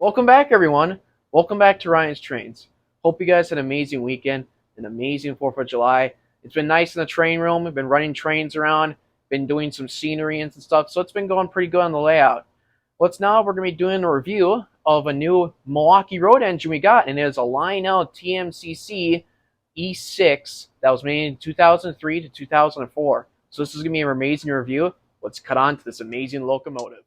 Welcome back, everyone. Welcome back to Ryan's Trains. Hope you guys had an amazing weekend, an amazing 4th of July. It's been nice in the train room. We've been running trains around, been doing some scenery and some stuff, so it's been going pretty good on the layout. Now we're going to be doing a review of a new Milwaukee Road engine we got, and it is a Lionel TMCC E6 that was made in 2003 to 2004. So this is going to be an amazing review. Let's cut on to this amazing locomotive.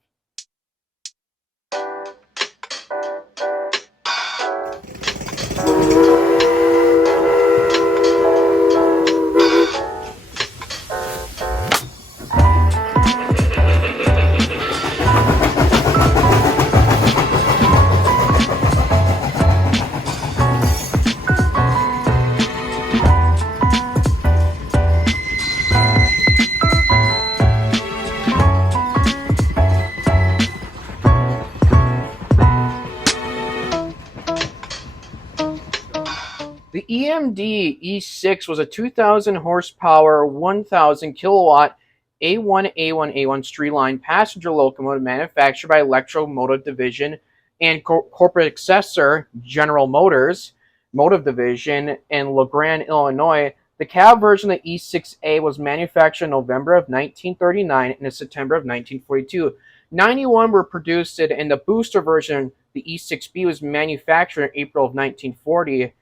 The EMD E6 was a 2,000 horsepower, 1,000 kilowatt A1 streamline passenger locomotive manufactured by Electromotive Division and corporate accessor General Motors Motive Division in LeGrand, Illinois. The cab version of the E6A was manufactured in November of 1939 and in September of 1942. 91 were produced, and the booster version, the E6B, was manufactured in April of 1940.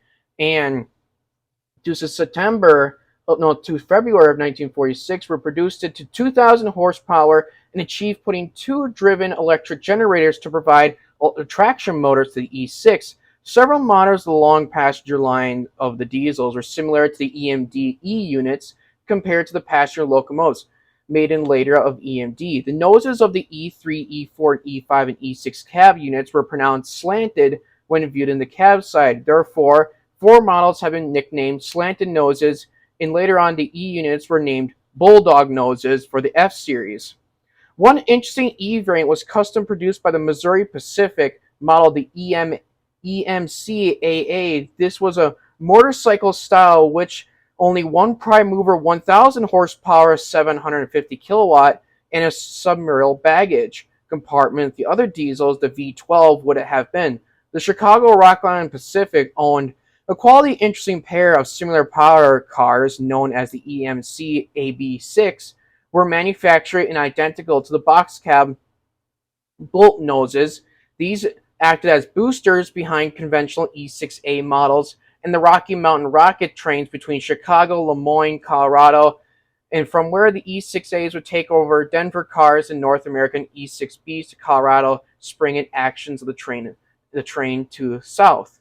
And to February of 1946, were produced to 2,000 horsepower and achieved putting two driven electric generators to provide traction motors to the E6. Several models of the long passenger line of the diesels were similar to the EMD E units compared to the passenger locomotives made in later of EMD. The noses of the E3, E4, E5, and E6 cab units were pronounced slanted when viewed in the cab side. Therefore, four models have been nicknamed slanted noses, and later on the E units were named bulldog noses for the F series. One interesting E variant was custom produced by the Missouri Pacific model, the EMC This was a motorcycle style which only one prime mover, 1,000 horsepower, 750 kilowatt, and a submersible baggage compartment. The other diesels, the V12, would have been. The Chicago Rockland Pacific owned a quality interesting pair of similar power cars known as the EMC AB6 were manufactured and identical to the box cab bolt noses. These acted as boosters behind conventional E6A models and the Rocky Mountain rocket trains between Chicago, Lemoyne, Colorado, and from where the E6As would take over Denver cars and North American E6Bs to Colorado Spring and actions of the train to south.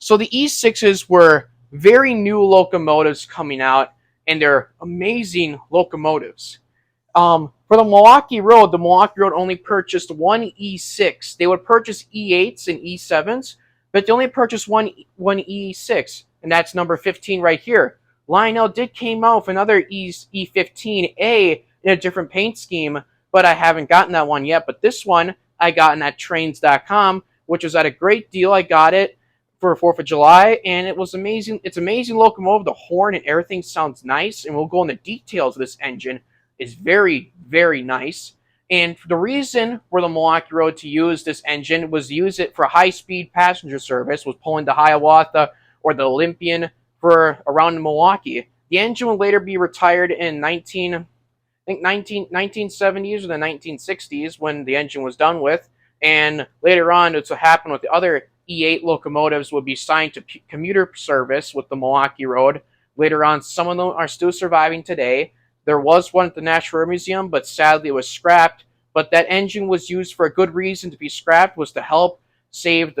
So the E6s were very new locomotives coming out, and they're amazing locomotives. For the Milwaukee Road only purchased one E6. They would purchase E8s and E7s, but they only purchased one E6, and that's number 15 right here. Lionel did came out with another E15A in a different paint scheme, but I haven't gotten that one yet. But this one I got at trains.com, which was at a great deal. I got it for 4th of July, and it was amazing. It's amazing locomotive. The horn and everything sounds nice, and we'll go into details of this engine. Is very, very nice. And the reason for the Milwaukee Road to use this engine was to use it for high-speed passenger service, was pulling the Hiawatha or the Olympian for around Milwaukee. The engine would later be retired in 1970s or the 1960s when the engine was done with, and later on, it's what happened with the other E8 locomotives would be signed to commuter service with the Milwaukee Road. Later on, some of them are still surviving today. There was one at the National Museum, but sadly it was scrapped. But that engine was used for a good reason to be scrapped, was to help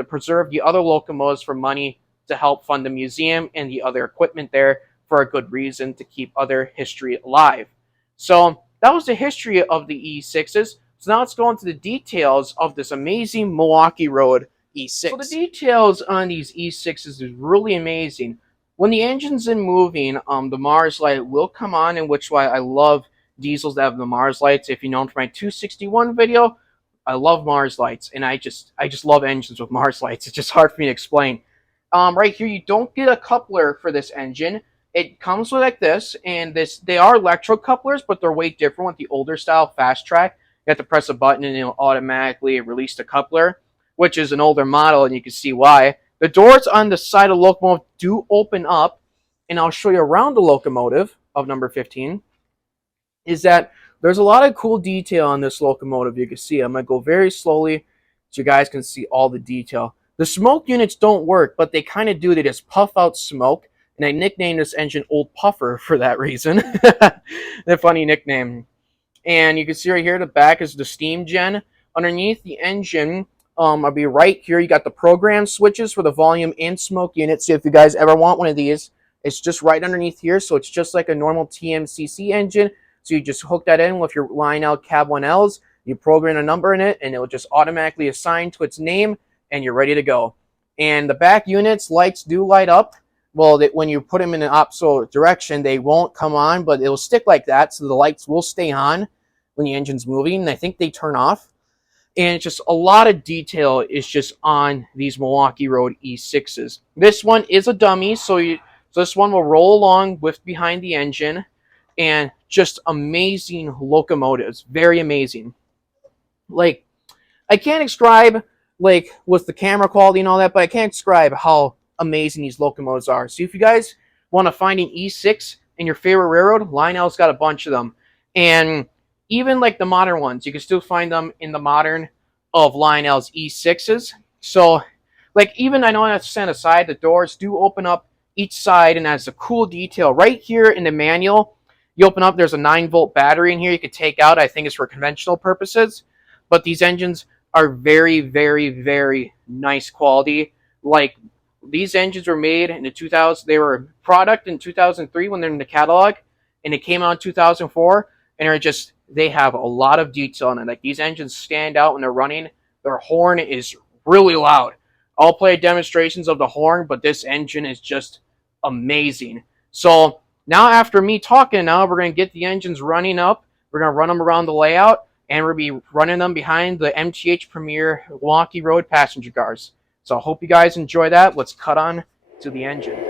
preserve the other locomotives for money to help fund the museum and the other equipment there for a good reason to keep other history alive. So that was the history of the E6s. So now let's go into the details of this amazing Milwaukee Road E6. So the details on these E6s is really amazing. When the engine's in moving, the Mars light will come on, and which why I love diesels that have the Mars lights. If you know from my 261 video, I love Mars lights, and I just love engines with Mars lights. It's just hard for me to explain. Right here, you don't get a coupler for this engine. It comes with like this, and they are electro couplers, but they're way different with the older style fast track. You have to press a button and it'll automatically release the coupler. which is an older model, and you can see why. The doors on the side of the locomotive do open up, and I'll show you around the locomotive of number 15, is that there's a lot of cool detail on this locomotive. You can see I'm going to go very slowly so you guys can see all the detail. The smoke units don't work, but they kind of do. They just puff out smoke, and I nicknamed this engine Old Puffer for that reason. A funny nickname. And you can see right here, the back is the steam gen. Underneath the engine, I'll be right here. You got the program switches for the volume and smoke units. So if you guys ever want one of these, it's just right underneath here. So it's just like a normal TMCC engine. So you just hook that in with your Lionel Cab 1Ls. You program a number in it, and it will just automatically assign to its name, and you're ready to go. And the back units, lights do light up. Well, when you put them in the opposite direction, they won't come on, but it will stick like that, so the lights will stay on when the engine's moving, and I think they turn off. And it's just a lot of detail is just on these Milwaukee Road E6s. This one is a dummy, so this one will roll along with behind the engine, and just amazing locomotives, very amazing. Like, I can't describe, like, with the camera quality and all that, but I can't describe how amazing these locomotives are. So if you guys want to find an E6 in your favorite railroad, Lionel's got a bunch of them. And even like the modern ones, you can still find them in the modern of Lionel's E6s. So, like, even, I know that's set aside, the doors do open up each side, and that's a cool detail. Right here in the manual, you open up, there's a 9-volt battery in here you could take out. I think it's for conventional purposes. But these engines are very, very, very nice quality. Like, these engines were made in the 2000s. They were product in 2003 when they're in the catalog, and it came out in 2004. And they have a lot of detail in it. Like, these engines stand out when they're running. Their horn is really loud. I'll play demonstrations of the horn, but this engine is just amazing. So now, after me talking, now we're going to get the engines running up. We're going to run them around the layout, and we'll be running them behind the MTH Premier Milwaukee Road passenger cars. So I hope you guys enjoy that. Let's cut on to the engine.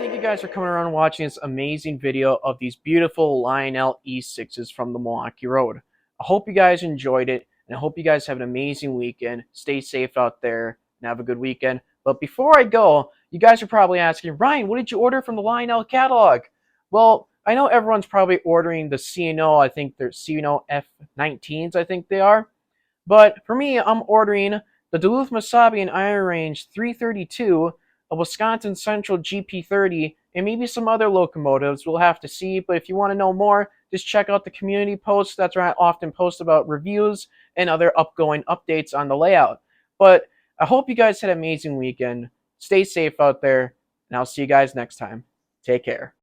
thank you guys for coming around and watching this amazing video of these beautiful Lionel E6s from the Milwaukee Road. I hope you guys enjoyed it, and I hope you guys have an amazing weekend. Stay safe out there, and have a good weekend. But before I go, you guys are probably asking, Ryan, what did you order from the Lionel catalog? Well, I know everyone's probably ordering the C&O. I think they're C&O F19s, I think they are. But for me, I'm ordering the Duluth Mesabi and Iron Range 332, a Wisconsin Central GP30, and maybe some other locomotives. We'll have to see. But if you want to know more, just check out the community posts. That's where I often post about reviews and other upgoing updates on the layout. But I hope you guys had an amazing weekend. Stay safe out there, and I'll see you guys next time. Take care.